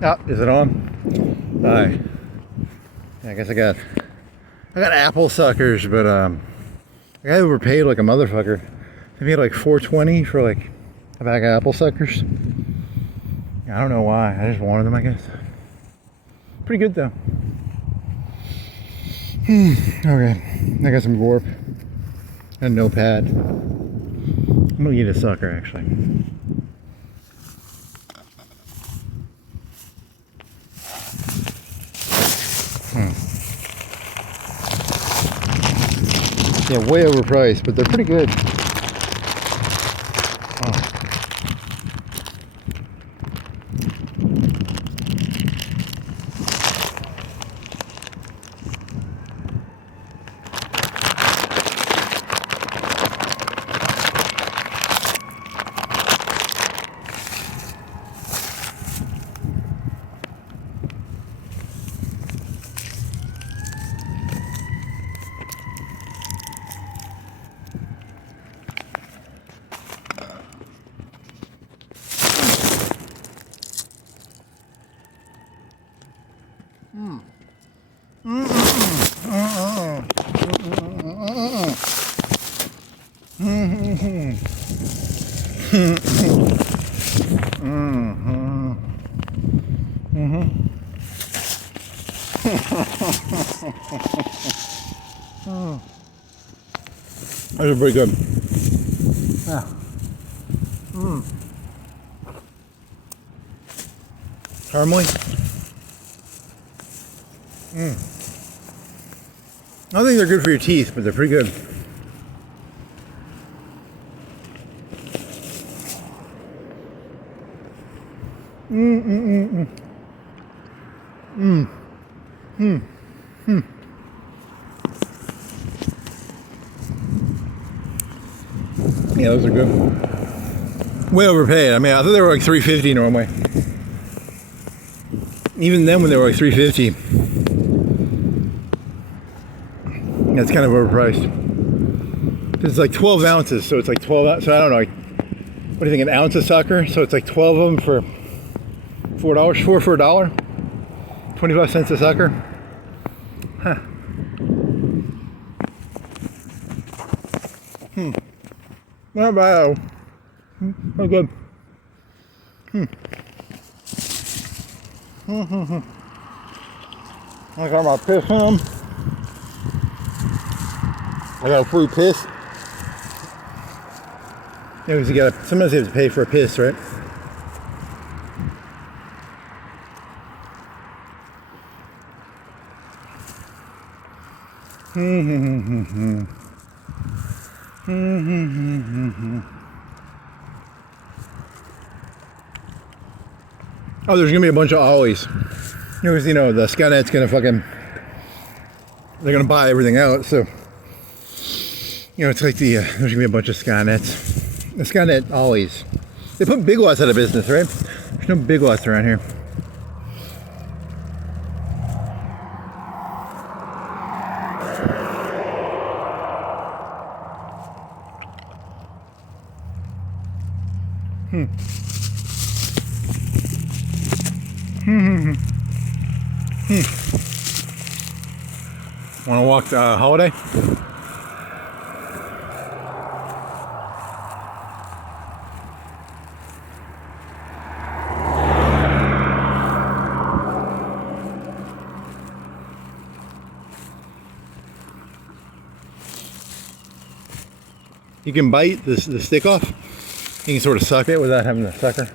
Oh, is it on? Alright. I guess I got apple suckers, but I got overpaid like a motherfucker. I paid like $4.20 for like a bag of apple suckers. I don't know why. I just wanted them, I guess. Pretty good though. Okay. I got some Gorp and no pad. I'm gonna eat a sucker actually. Yeah, way overpriced, but they're pretty good. Oh. Those are pretty good. Yeah. Caramely. I don't think they're good for your teeth, but they're pretty good. Yeah, those are good. Way overpaid. I mean, I thought they were like $3.50 normally. Even then, when they were like $3.50, that's kind of overpriced. It's like 12 ounces, so it's like 12. So I don't know. Like, what do you think? An ounce of sucker? So it's like 12 of them for $4. Four for $1. 25 cents a sucker. Huh. Not bad. Not good. I got my piss in them. I got a free piss. Yeah, because sometimes you have to pay for a piss, right? Oh, there's gonna be a bunch of Ollies. Because, you know, the Skynet's gonna they're gonna buy everything out, so, you know, it's like there's gonna be a bunch of Skynets. The Skynet Ollies. They put Big Lots out of business, right? There's no Big Lots around here. Want to walk Holiday? You can bite the stick off. You can sort of suck it without having the sucker.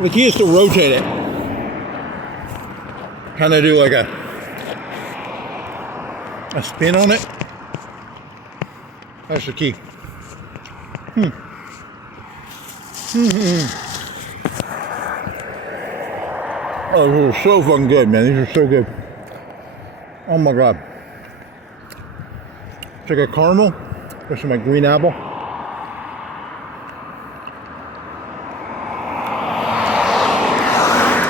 The key is to rotate it. Kind of do like a spin on it. That's the key. Oh, these are so fucking good, man. These are so good. Oh my god. It's like a caramel. This is my green apple.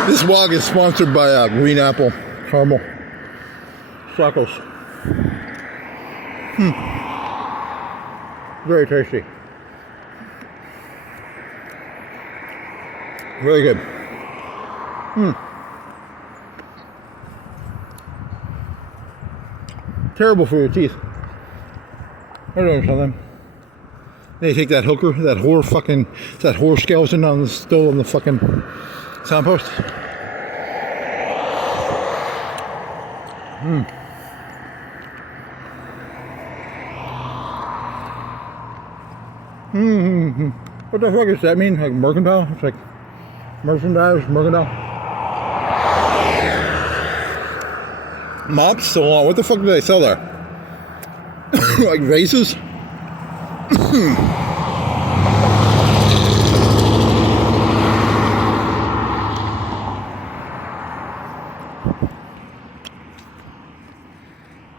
This vlog is sponsored by Green Apple Caramel Suckles. Very tasty. Very good. Terrible for your teeth. I don't understand them. They take that hooker, that whore skeleton on the still on the fucking soundpost. What the fuck does that mean? Like mercantile? It's like merchandise, mercantile. Mops so long. What the fuck do they sell there? Like vases?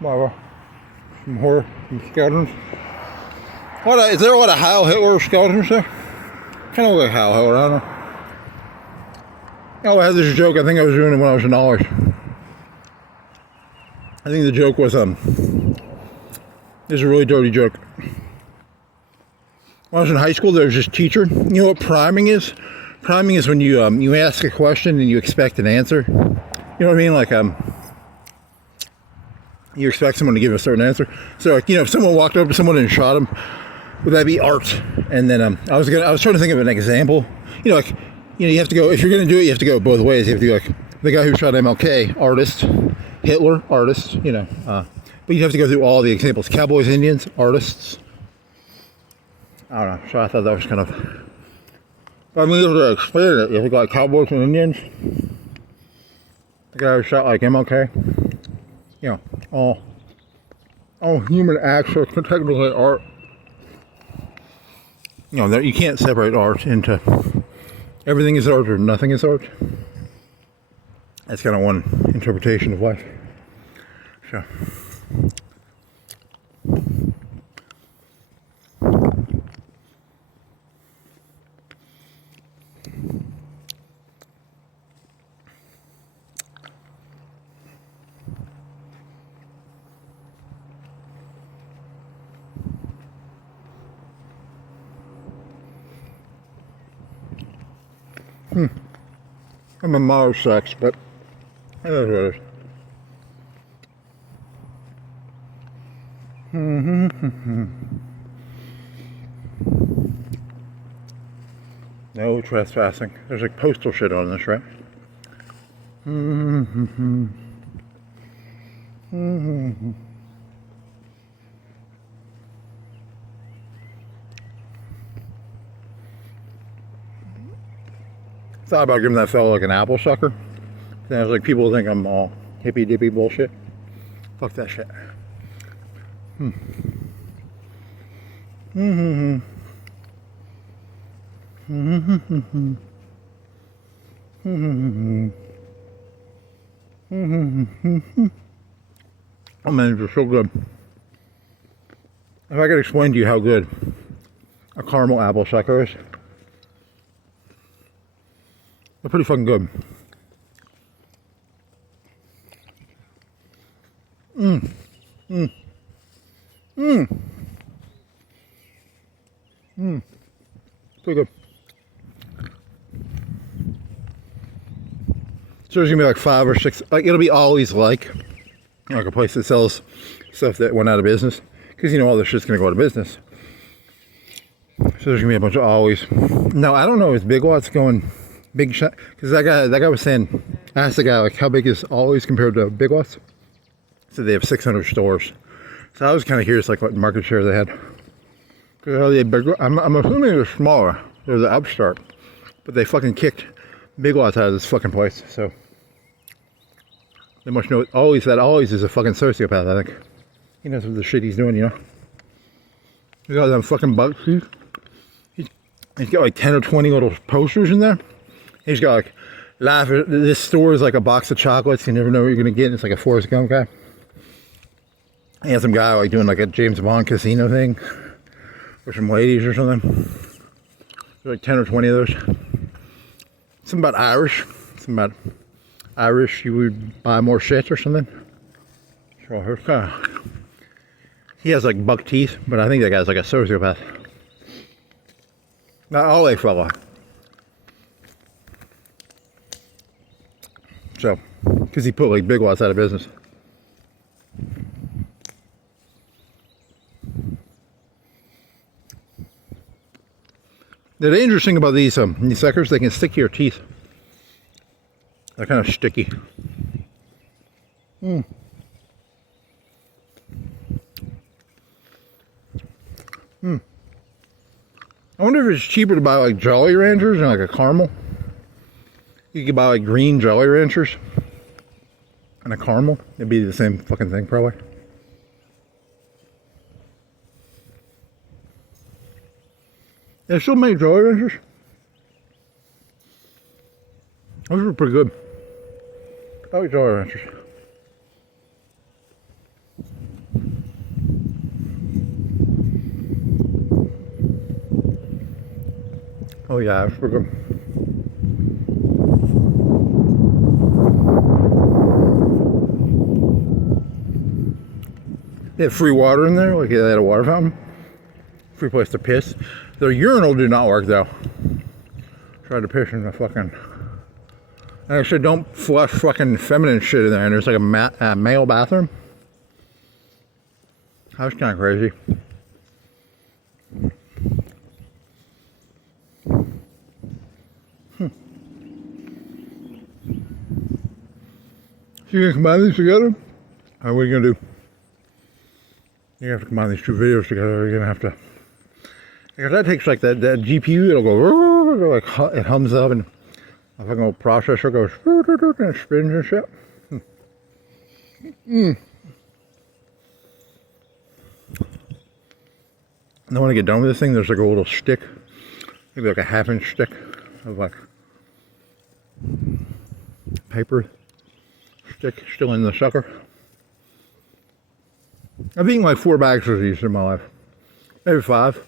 Wow. Some horror, some skeletons. Is there a Heil Hitler skeletons there? Kind of like Heil Hitler, I don't know. Oh, I had this joke, I think I was doing it when I was in college. I think the joke was, this is a really dirty joke. When I was in high school, there was this teacher. You know what priming is? Priming is when you you ask a question and you expect an answer. You know what I mean? Like, you expect someone to give a certain answer. So, like, you know, if someone walked up to someone and shot him, would that be art? And then I was trying to think of an example. You know, like, you know, you have to go, if you're going to do it, you have to go both ways. You have to go like the guy who shot MLK, artist, Hitler, artist, you know. But you have to go through all the examples. Cowboys, Indians, artists. I don't know. So I thought that was kind of, I mean, you have to explain it. You have to go like Cowboys and Indians. The guy who shot like MLK. You know, all human acts are technically art. You know, you can't separate art into everything is art or nothing is art. That's kind of one interpretation of life. So. I'm a Mars sex, but it is what it is. No trespassing. There's like postal shit on this, right? Thought about giving that fellow like an apple sucker. Then I was like, people think I'm all hippy dippy bullshit. Fuck that shit. Oh man, these are so good. If I could explain to you how good a caramel apple sucker is, they're pretty fucking good. Pretty good. So there's gonna be like 5 or 6, like it'll be always like a place that sells stuff that went out of business. Because you know all this shit's gonna go out of business. So there's gonna be a bunch of always. Now I don't know if Big Lots going big shot, because that guy was saying, I asked the guy like how big is always compared to Big Lots. So they have 600 stores. So I was kind of curious like what market share they had. Because are they bigger? I'm assuming they're smaller. They're the upstart, but they fucking kicked big lots out of this fucking place. So they must know Ollie's is a fucking sociopath, I think. He knows what the shit he's doing, you know. He's got them fucking buck teeth. He's got like 10 or 20 little posters in there. He's got like, this store is like a box of chocolates. You never know what you're gonna get. And it's like a Forrest Gump guy. He has some guy like doing like a James Bond casino thing. Or some ladies or something. There's like 10 or 20 of those. Something about Irish. Something about Irish, you would buy more shit or something. So he has like buck teeth, but I think that guy's like a sociopath. Not all a fella. So, because he put like big lots out of business. The dangerous thing about these suckers, they can stick to your teeth. They're kind of sticky. I wonder if it's cheaper to buy like Jolly Ranchers and like a caramel. You could buy like green Jolly Ranchers and a caramel. It'd be the same fucking thing probably. They still make Jolly Ranchers. Those were pretty good. I like Jolly Ranchers. Oh yeah, it's pretty good. They have free water in there, like they had a water fountain. Free place to piss. Their urinal did not work though. Tried to piss in the fucking... And I said don't flush fucking feminine shit in there, and there's like a male bathroom. That was kind of crazy. So you're gonna combine these together? Or what are you gonna do? You're gonna have to combine these two videos together. You're gonna have to, because that takes like that GPU. It'll go like it hums up, and a fucking old processor goes and it spins and shit. And then when I get done with this thing, there's like a little stick, maybe like a half-inch stick of like paper stick still in the sucker. I've eaten like 4 bags of these in my life, maybe 5.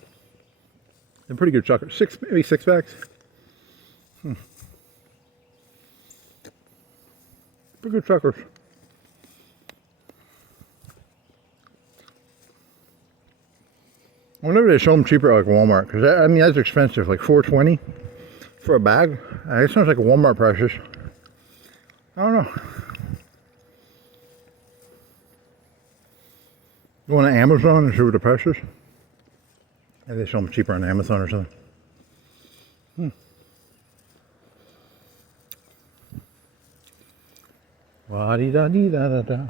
They're pretty good suckers. 6, maybe 6 bags. Pretty good suckers. Whenever they sell them cheaper at like Walmart, because I mean that's expensive, like $4.20 for a bag. It sounds like Walmart prices. I don't know. Go on Amazon and see what the price is. Maybe they sell them cheaper on Amazon or something. La-dee-da-dee-da-da-da.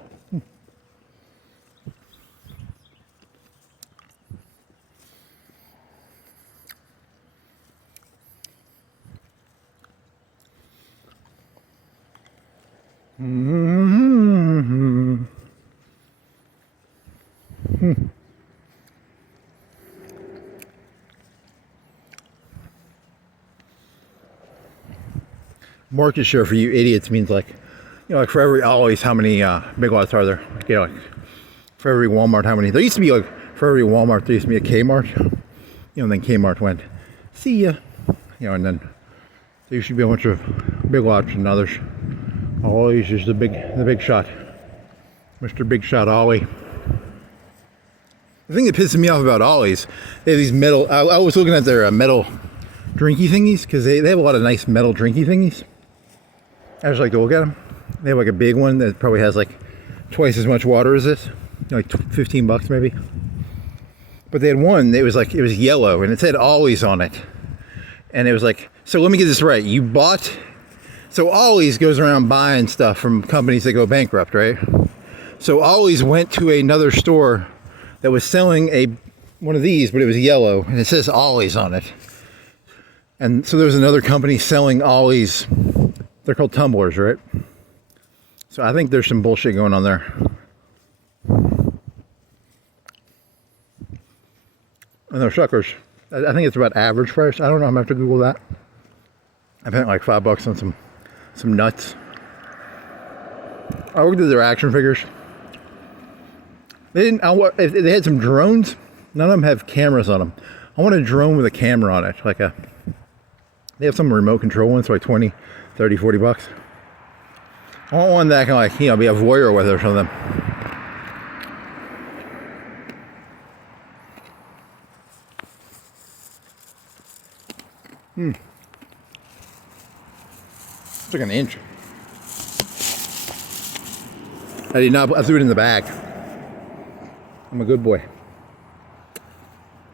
Market share for you idiots means like, you know, like for every Ollie's, how many big lots are there? Like, you know, like for every Walmart, how many? There used to be like, for every Walmart, there used to be a Kmart. You know, and then Kmart went, see ya. You know, and then there used to be a bunch of big lots and others. Ollie's is the big shot. Mr. Big Shot Ollie. The thing that pisses me off about Ollie's, they have these metal, I was looking at their metal drinky thingies, because they have a lot of nice metal drinky thingies. I just like to look at them. They have like a big one that probably has like twice as much water as this, like $15 maybe. But they had one that was like, it was yellow and it said Ollie's on it. And it was like, so let me get this right. You bought, so Ollie's goes around buying stuff from companies that go bankrupt, right? So Ollie's went to another store that was selling one of these, but it was yellow and it says Ollie's on it. And so there's another company selling Ollies. They're called tumblers, right? So I think there's some bullshit going on there. And they're suckers. I think it's about average price. I don't know. I'm gonna have to Google that. I spent like $5 on some nuts. I looked at their action figures. They didn't. They had some drones. None of them have cameras on them. I want a drone with a camera on it, they have some remote control ones, so like 20, 30, 40 bucks. I want one that I can be a voyeur with or something. It's like an inch. I threw it in the bag. I'm a good boy.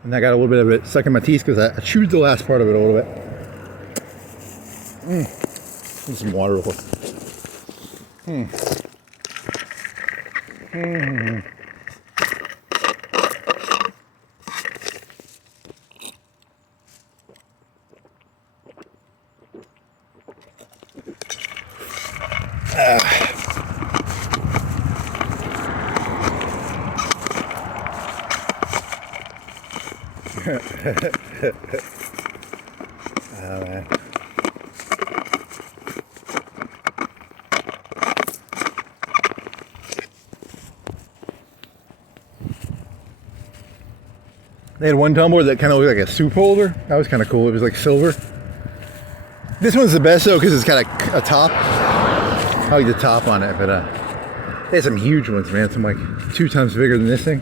And I got a little bit of it stuck in my teeth because I chewed the last part of it a little bit. Need some water real quick. Oh, man. They had one tumbler that kind of looked like a soup holder. That was kind of cool. It was like silver. This one's the best though because it's got a top. I like the top on it, but they had some huge ones, man. Some like 2 times bigger than this thing.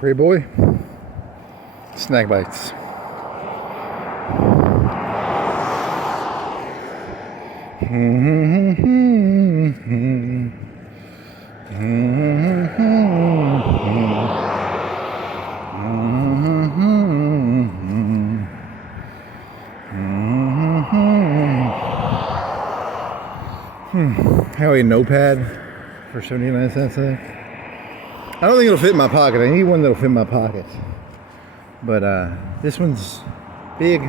Great boy. Snack bites. How a notepad for 79 cents, I think. I don't think it'll fit in my pocket. I need one that'll fit in my pocket. But this one's big.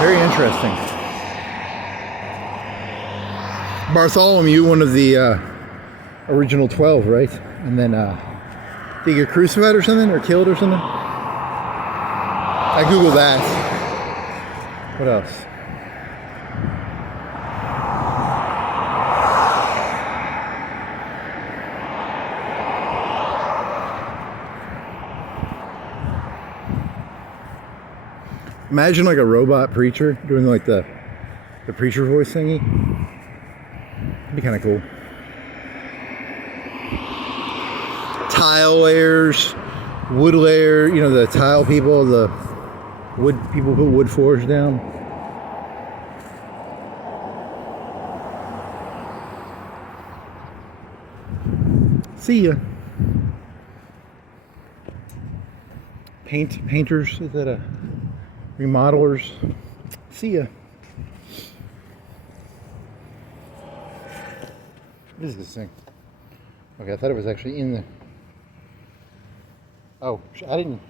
Very interesting. Bartholomew, one of the original 12, right? And then did he get crucified or something? Or killed or something? I Googled that. What else? Imagine like a robot preacher doing like the preacher voice thingy. It'd be kind of cool. Tile layers, wood layer, you know, the tile people, the wood people put wood floors down. See ya. Painters, is that a remodelers? See ya. What is this thing? Okay, I thought it was actually in the... Oh, I didn't...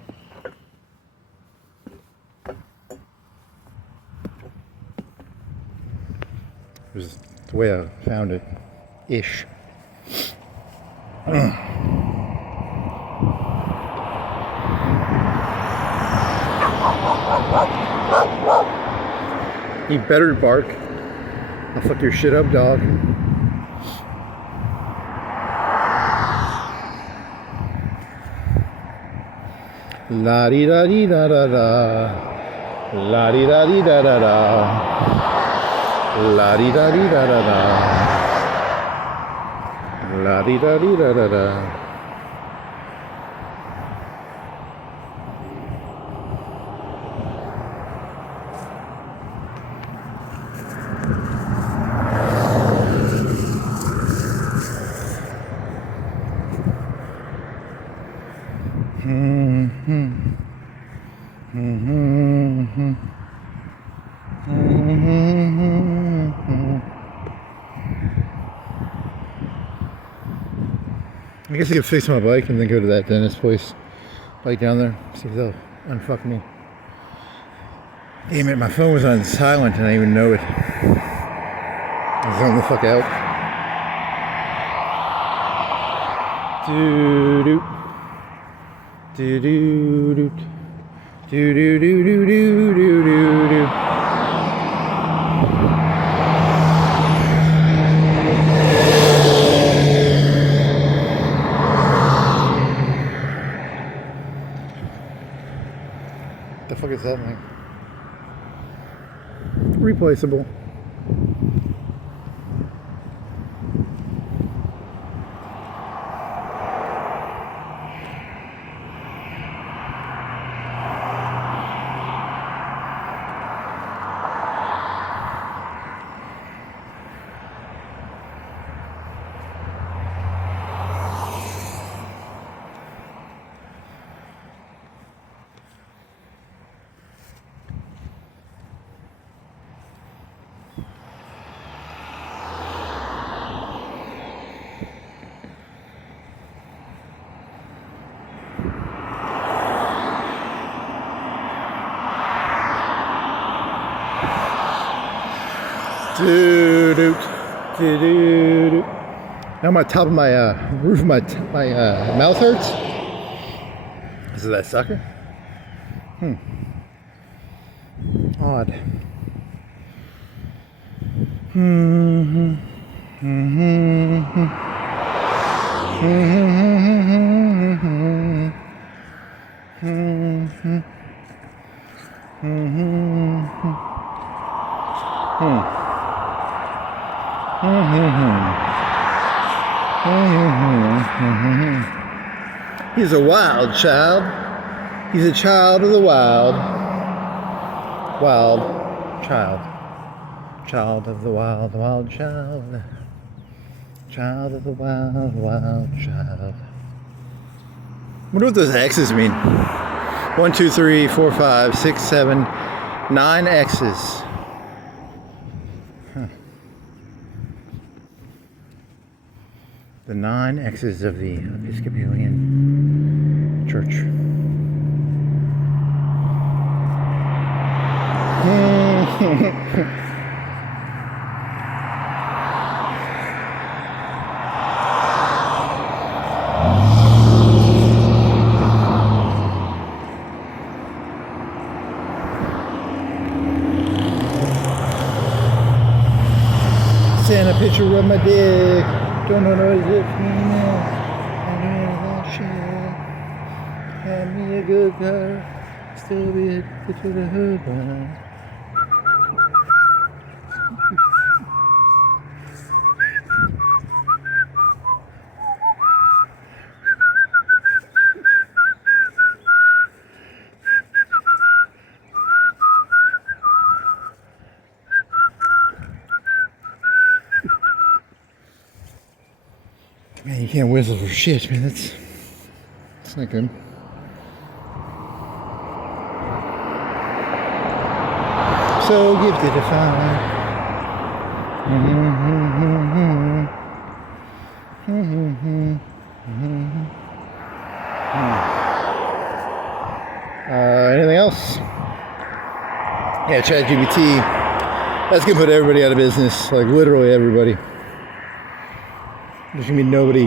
It was the way I found it. Ish. You better bark. I'll fuck your shit up, dog. La di da di da da da. La di da di da da da. La di da di da da da. La di da di da da da. I guess I could fix my bike and then go to that dentist place. Bike down there, see if they'll unfuck me. Damn it, my phone was on silent and I didn't even know it. I zoned the fuck out. Doo-doo. Doo-doo-doo. Doo-doo-doo-doo-doo-doo-doo-doo. The fuck is that thing? Replaceable. Doo-doo, doo-doo-doo. Now my top of my roof of my mouth hurts. Is it that sucker? Odd. He's a wild child. He's a child of the wild. Wild child. Child of the wild, wild child. Child of the wild, wild child. I wonder what those X's mean. 1, 2, 3, 4, 5, 6, 7, 9 X's. The 9 X's of the Episcopalian Church. Send a picture of my dick. Don't know what it means. I know that shit. Hand me a good girl. Still be addicted to the hood one. Man, you can't whistle for shit, man. That's not good. So gifted to find. Anything else? Yeah, ChatGPT. That's gonna put everybody out of business. Like literally everybody. There's gonna be nobody.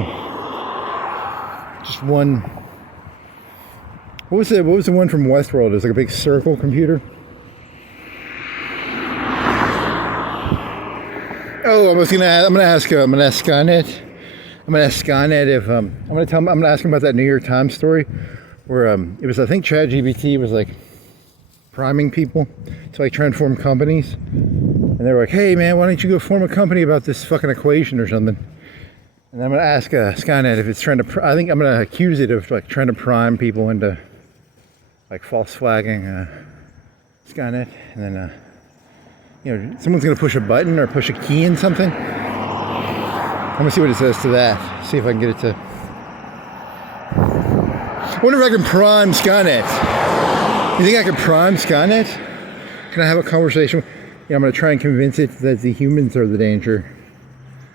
Just one. What was the one from Westworld? It was like a big circle computer. Oh, I'm gonna ask Skynet. I'm gonna ask Skynet if I'm gonna ask him about that New York Times story where it was, I think ChatGPT was like priming people to like transform companies, and they were like, hey man, why don't you go form a company about this fucking equation or something. And I'm gonna ask Skynet if it's trying to. I think I'm gonna accuse it of like trying to prime people into like false flagging Skynet, and then someone's gonna push a button or push a key in something. I'm gonna see what it says to that. See if I can get it to. wonder if I can prime Skynet. You think I can prime Skynet? Can I have a conversation? Yeah, I'm going to try and convince it that the humans are the danger.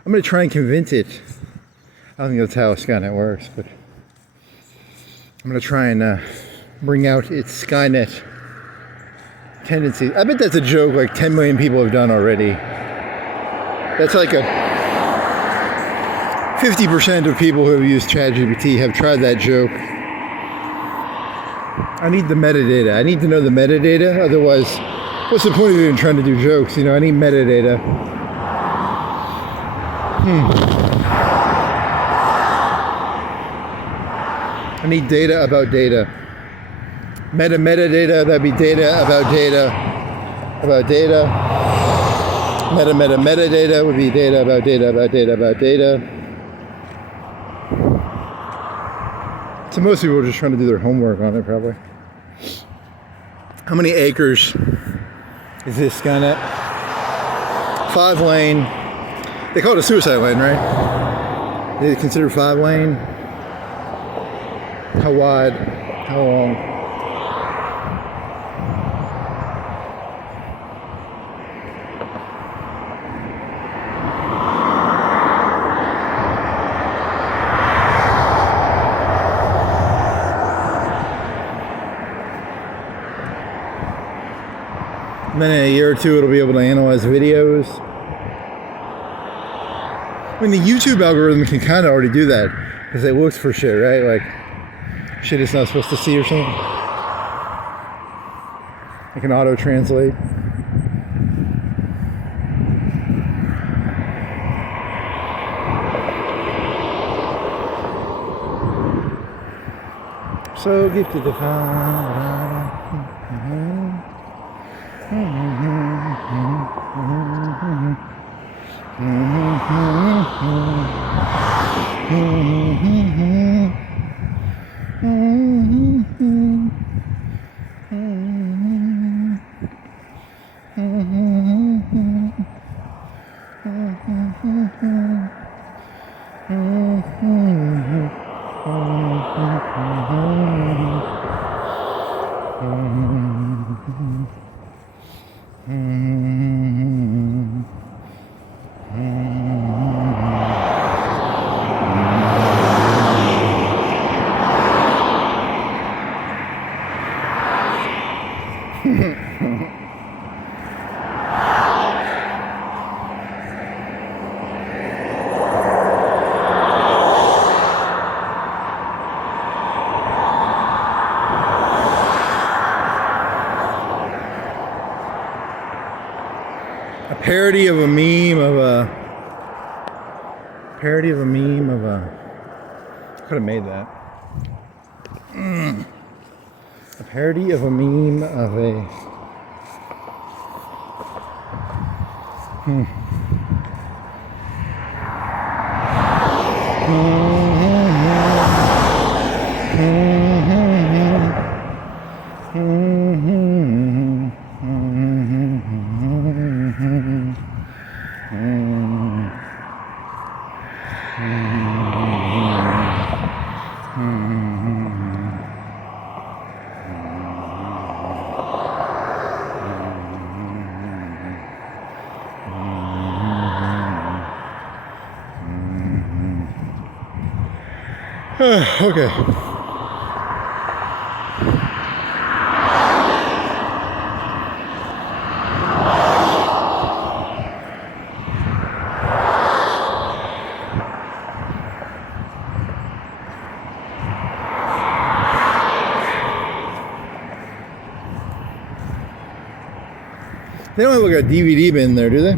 I'm going to try and convince it. I don't think that's how Skynet works, but I'm going to try and bring out its Skynet tendencies. I bet that's a joke like 10 million people have done already. That's like a 50% of people who have used ChatGPT have tried that joke. I need the metadata. I need to know the metadata. Otherwise, what's the point of even trying to do jokes? You know, I need metadata. I need data about data. Metadata, that'd be data about data. About data. Metadata would be data about data about data about data. So most people are just trying to do their homework on it, probably. How many acres is this Skynet? 5-lane. They call it a suicide lane, right? Is it considered 5-lane? How wide? How long? And then in a year or two, it'll be able to analyze videos. I mean, the YouTube algorithm can kind of already do that because it looks for shit, right? Like shit it's not supposed to see or something. It can auto-translate. So gifted to find. Parody of a meme of a I could have made that. A parody of a meme of a okay. They don't have like a DVD bin there, do they?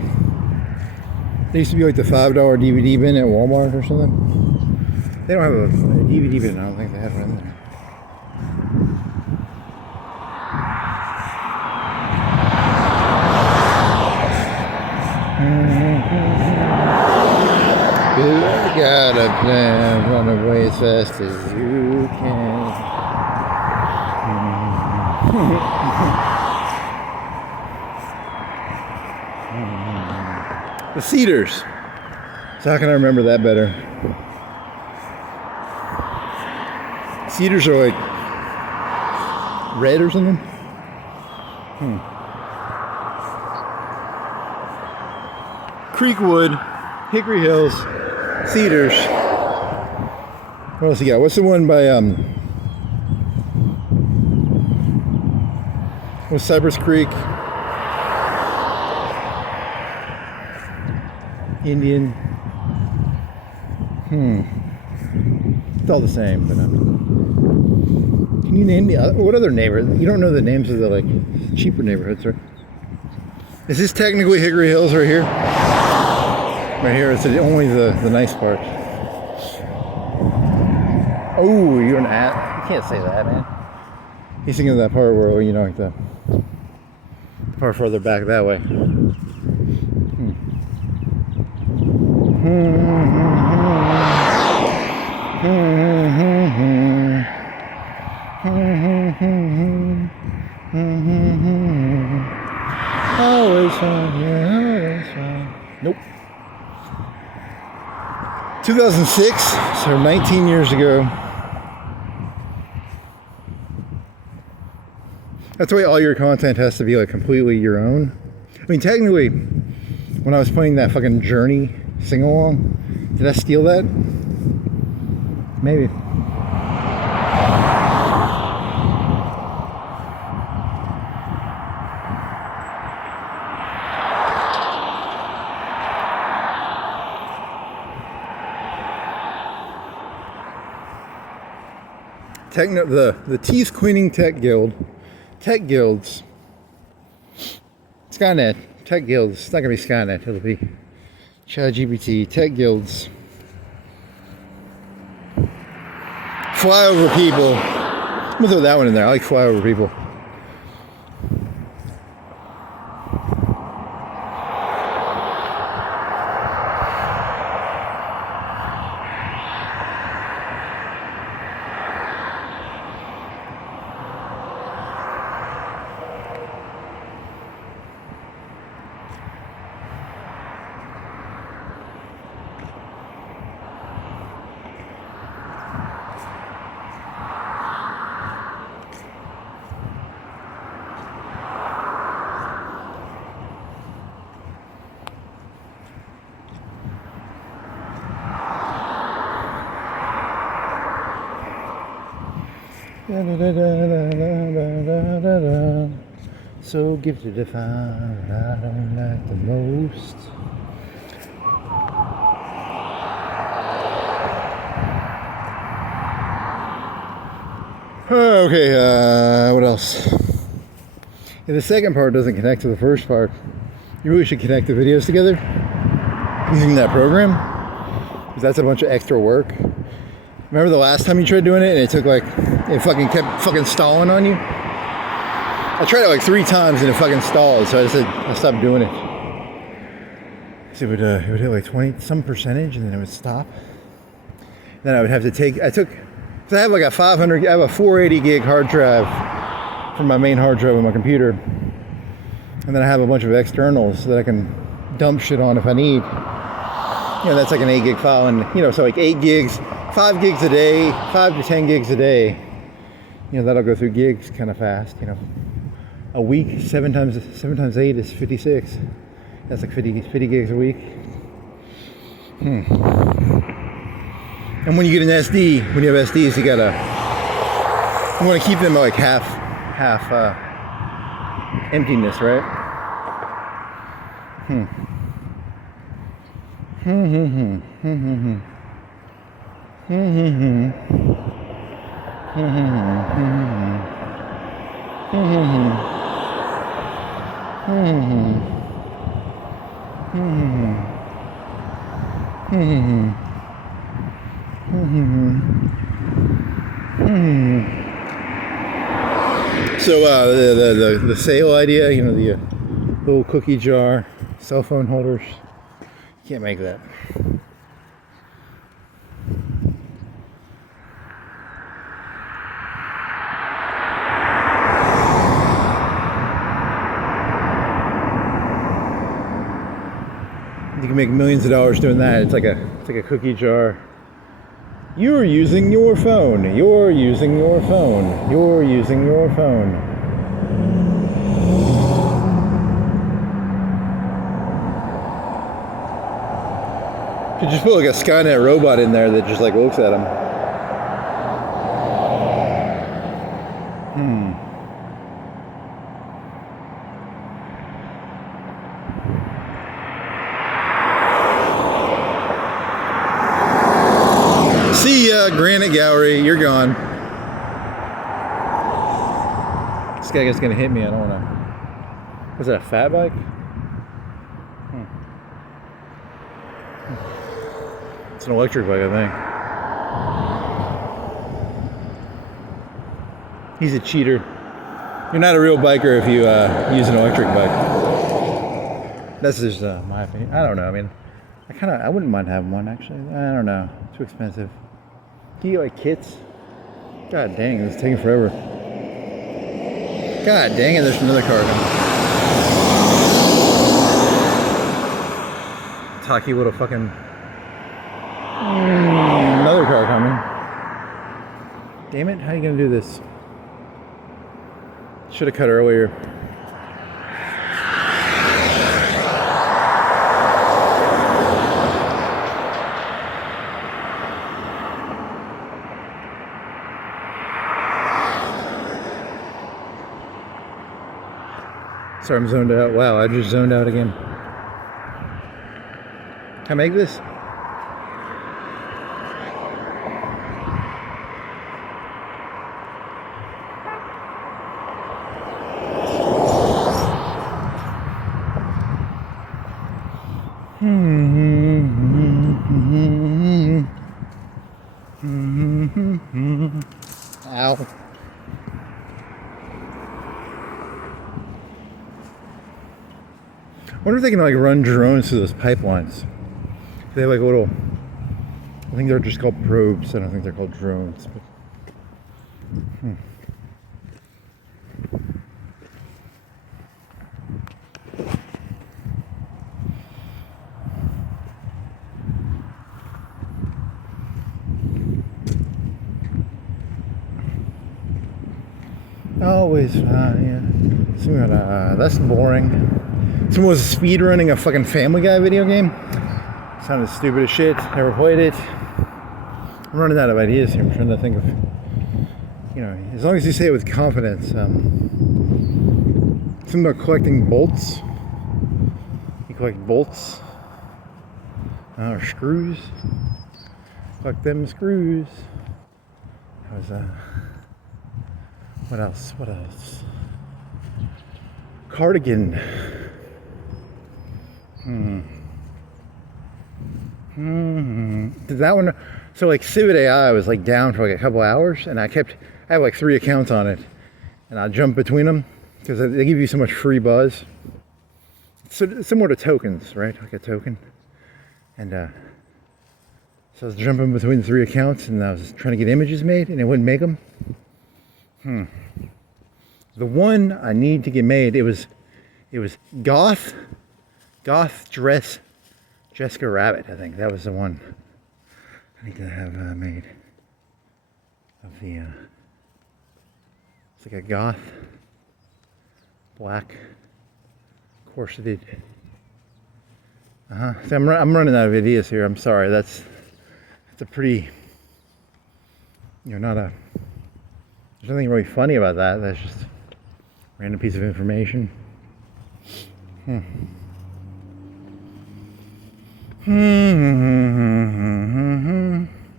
There used to be like the $5 DVD bin at Walmart or something. They don't have a DVD bin. I don't think they have one in there. You got a plan, run away as fast as you can. The Cedars. So how can I remember that better? Cedars are like red or something. Creekwood, Hickory Hills, Cedars. What else you got? What's the one by what's Cypress Creek? Indian. It's all the same, but can you name me what other neighborhood? You don't know the names of the like cheaper neighborhoods, right? Is this technically Hickory Hills right here? Right here, it's only the nice part. Oh, you're an at. You can't say that, man. He's thinking of that part where, you know, like the part further back that way. Always fun, yeah, always fun. Nope. 2006, so 19 years ago. That's why all your content has to be like completely your own. I mean, technically, when I was playing that fucking Journey sing-along, did I steal that? Maybe. The teeth cleaning tech guilds, Skynet, tech guilds. It's not gonna be Skynet. It'll be ChatGPT, tech guilds. Flyover people. I'm gonna throw that one in there. I like flyover people. So gifted to find what I don't like the most. Okay, what else? Yeah, the second part doesn't connect to the first part. You really should connect the videos together using that program, because that's a bunch of extra work. Remember the last time you tried doing it and it took like, it fucking kept fucking stalling on you? I tried it like 3 times and it fucking stalled, so I said I stopped doing it. So it would hit like 20 some percentage and then it would stop. Then I would have to take, so I have like a 480 gig hard drive from my main hard drive on my computer. And then I have a bunch of externals that I can dump shit on if I need. You know, that's like an 8 gig file, and you know, so like 8 gigs, 5 gigs a day, 5 to 10 gigs a day. You know, that'll go through gigs kind of fast, you know. A week, 7 times 8 is 56. That's like 50 gigs a week. And when you get an SD, when you have SDs, you want to keep them like half emptiness, right? So the sale idea, you know, the little cookie jar, cell phone holders, you can't make that. You can make millions of dollars doing that. It's like a cookie jar You're using your phone. You're using your phone. You're using your phone. Could just put like a Skynet robot in there that just like looks at him. See ya, Granite Gallery. You're gone. This guy guy's gonna hit me. I don't wanna. Was that a fat bike? It's an electric bike, I think. He's a cheater. You're not a real biker if you use an electric bike. That's just my opinion. I don't know. I mean, I wouldn't mind having one actually. I don't know. Too expensive. Do you like kits? God dang, it's taking forever. God dang it, there's another car coming. Talky little fucking. Another car coming. Damn it, how are you gonna do this? Should have cut earlier. Sorry, I'm zoned out. Wow, I just zoned out again. Can I make this? Ow. I wonder if they can like run drones through those pipelines. They have like little, I think they're just called probes. I don't think they're called drones. But, Always fine, yeah. That's boring. Someone was speed running a fucking Family Guy video game. Sounded stupid as shit. Never played it. I'm running out of ideas here. I'm trying to think of, you know, as long as you say it with confidence. Something about collecting bolts. You collect bolts or screws. Collect them screws. How's that? What else? What else? Cardigan. Did that one? So like Civet AI was like down for like a couple hours, and I have like 3 accounts on it, and I jump between them because they give you so much free buzz. So similar to tokens, right? Like a token. And so I was jumping between the 3 accounts, and I was trying to get images made, and it wouldn't make them. The one I need to get made, it was goth dress Jessica Rabbit, I think. That was the one I need to have made. Of the, it's like a goth, black, corseted. So I'm running out of ideas here. I'm sorry. That's a pretty, there's nothing really funny about that. That's just a random piece of information.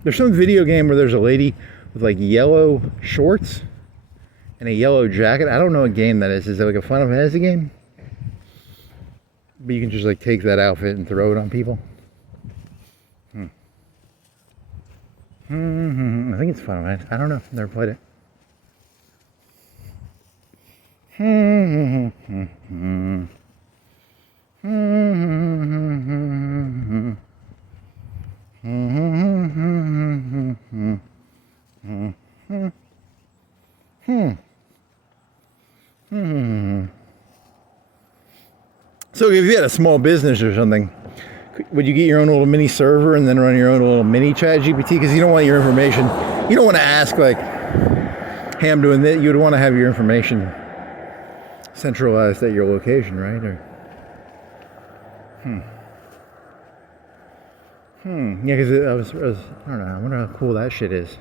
There's some video game where there's a lady with like yellow shorts and a yellow jacket. I don't know what game that is. Is it like a Final Fantasy game? But you can just like take that outfit and throw it on people. I think it's Final Fantasy. I don't know. Never played it. So if you had a small business or something, would you get your own little mini server and then run your own little mini ChatGPT? Because you don't want your information, you don't want to ask like, hey, I'm doing this. You'd want to have your information centralized at your location, right? Or, yeah, because I was, I don't know, I wonder how cool that shit is.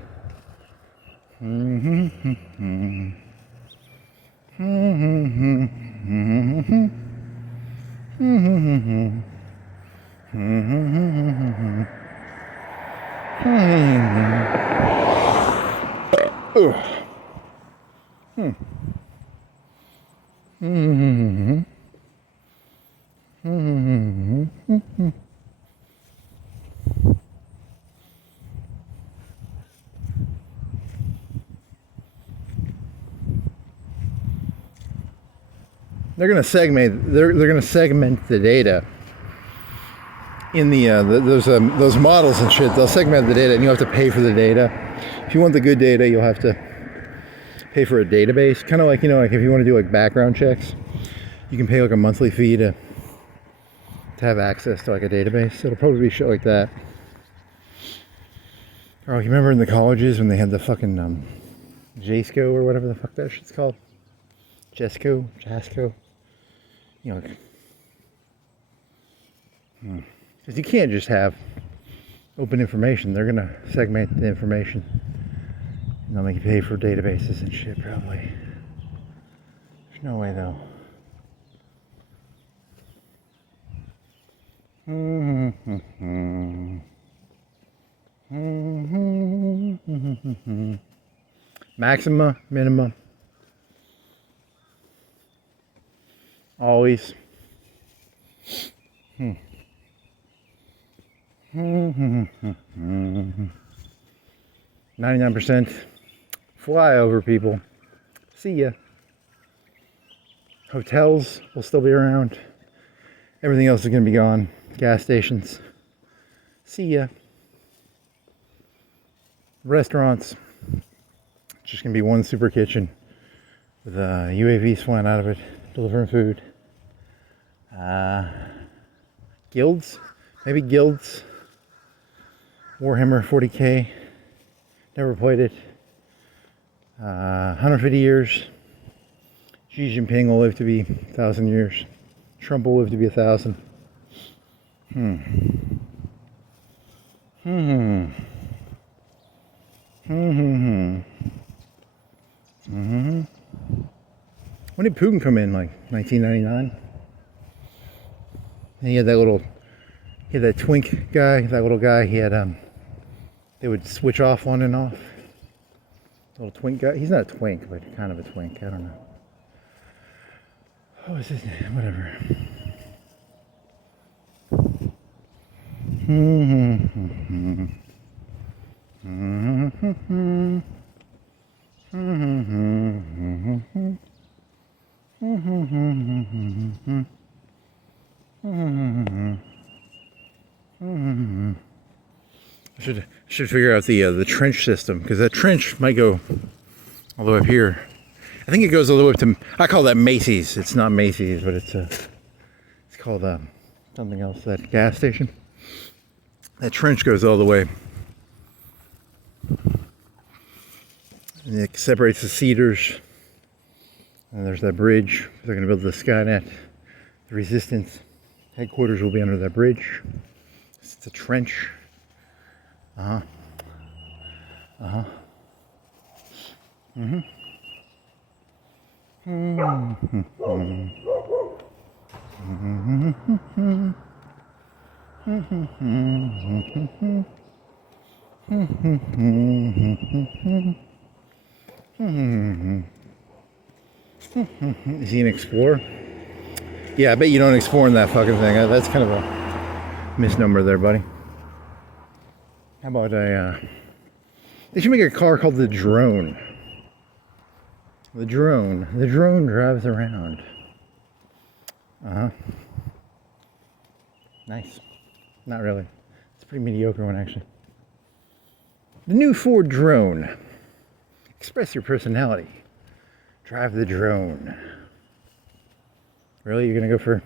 They're gonna segment. They're gonna segment the data in the those models and shit. They'll segment the data, and you have to pay for the data. If you want the good data, you'll have to pay for a database. Kind of like, you know, like if you want to do like background checks, you can pay like a monthly fee to have access to like a database. It'll probably be shit like that. Oh, you remember in the colleges when they had the fucking JSCO or whatever the fuck that shit's called? JSCO. You know, because you can't just have open information. They're gonna segment the information, and they'll make you pay for databases and shit. Probably. There's no way though. Maxima, minima. Always. 99% fly over people. See ya. Hotels will still be around. Everything else is going to be gone. Gas stations. See ya. Restaurants. It's just going to be one super kitchen with UAVs flying out of it, delivering food. Guilds, maybe guilds. Warhammer 40k. Never played it. 150 years. Xi Jinping will live to be 1,000 years. Trump will live to be 1,000. When did Putin come in? Like 1999? And he had that twink guy, that little guy. He had they would switch off on and off. Little twink guy. He's not a twink, but kind of a twink. I don't know. What was his name? Whatever. I should figure out the trench system, because that trench might go all the way up here. I think it goes all the way up to, I call that Macy's. It's not Macy's, but it's called something else. That gas station. That trench goes all the way. And it separates the cedars. And there's that bridge. They're going to build the Skynet. The Resistance headquarters will be under that bridge. It's a trench. Is he an explorer? Yeah, I bet you don't explore in that fucking thing. That's kind of a misnomer there, buddy. How about they should make a car called the Drone. The Drone drives around. Nice. Not really. It's a pretty mediocre one, actually. The new Ford Drone. Express your personality. Drive the Drone. Really? You're gonna go for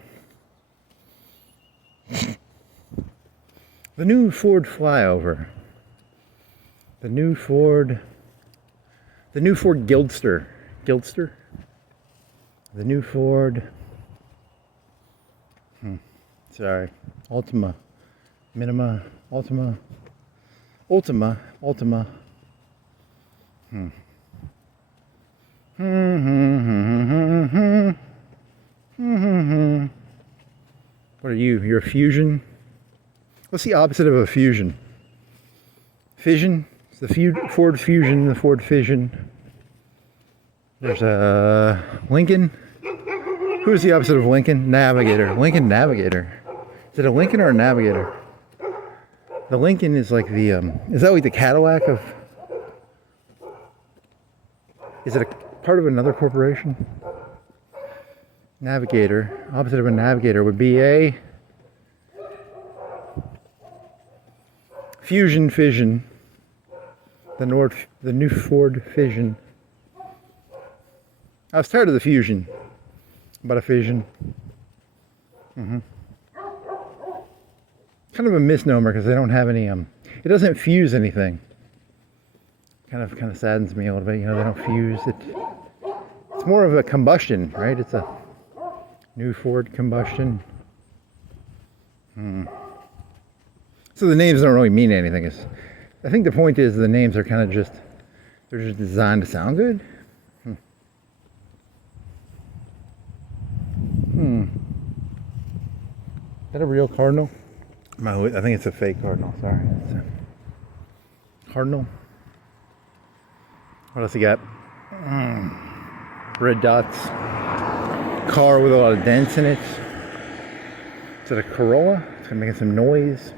The new Ford flyover. The new Ford Guildster. Guildster? The new Ford. Sorry. Ultima. Minima. Ultima. Ultima. Ultima. What are you? You're a fusion? What's the opposite of a fusion? Fission? It's the Ford Fusion, the Ford Fission. There's a Lincoln. Who's the opposite of Lincoln? Navigator. Lincoln Navigator. Is it a Lincoln or a Navigator? The Lincoln is like the, is that like the Cadillac of, is it a part of another corporation? Navigator. Opposite of a Navigator would be a Fusion Fission. The new Ford Fission. I was tired of the Fusion. About a Fission. Kind of a misnomer because they don't have any, it doesn't fuse anything. Kind of saddens me a little bit, you know, they don't fuse it. It's more of a combustion, right? It's a new Ford combustion. So the names don't really mean anything. I think the point is the names are kind of just, they're just designed to sound good. Is that a real cardinal? I think it's a fake cardinal, sorry. It's a cardinal. What else you got? Red dots. Car with a lot of dents in it. Is it a Corolla? It's gonna make some noise.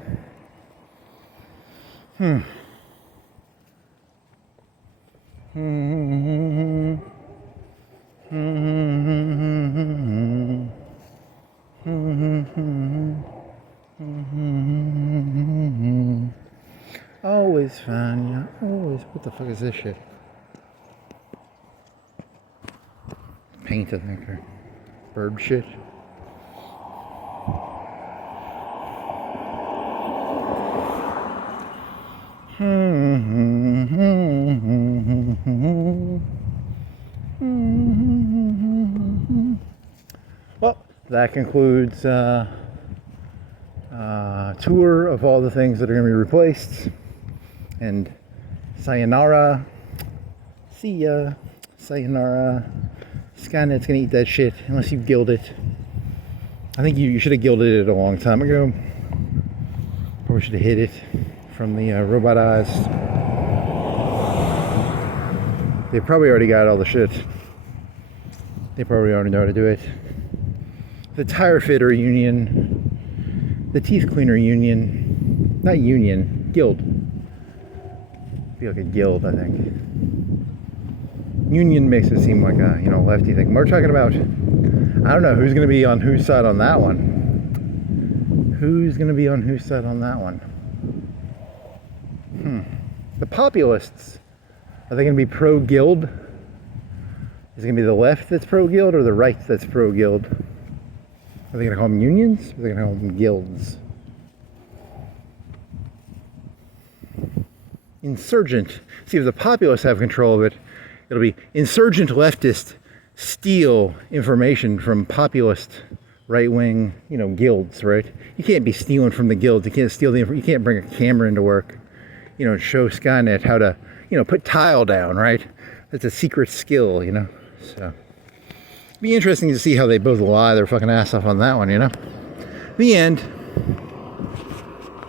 Always fine, yeah. Always. What the fuck is this shit? Paint, I think, or bird shit. Well, that concludes tour of all the things that are going to be replaced. And sayonara. See ya. Sayonara. Skynet's going to eat that shit unless you gild it. I think you should have gilded it a long time ago. Probably should have hit it from the robot eyes. They probably already got all the shit. They probably already know how to do it. The tire fitter union, the teeth cleaner union, not union, guild. Be like a guild, I think. Union makes it seem like a, you know, lefty thing. We're talking about, I don't know who's going to be on whose side on that one. Who's going to be on whose side on that one? The populists, are they going to be pro-guild? Is it going to be the left that's pro-guild or the right that's pro-guild? Are they going to call them unions? Or are they going to call them guilds? Insurgent. See, if the populists have control of it, it'll be insurgent leftists steal information from populist right-wing, you know, guilds, right? You can't be stealing from the guilds. You can't steal the information. You can't bring a camera into work, you know, and show Skynet how to, you know, put tile down, right? That's a secret skill, you know. So it'd be interesting to see how they both lie their fucking ass off on that one, you know. The end.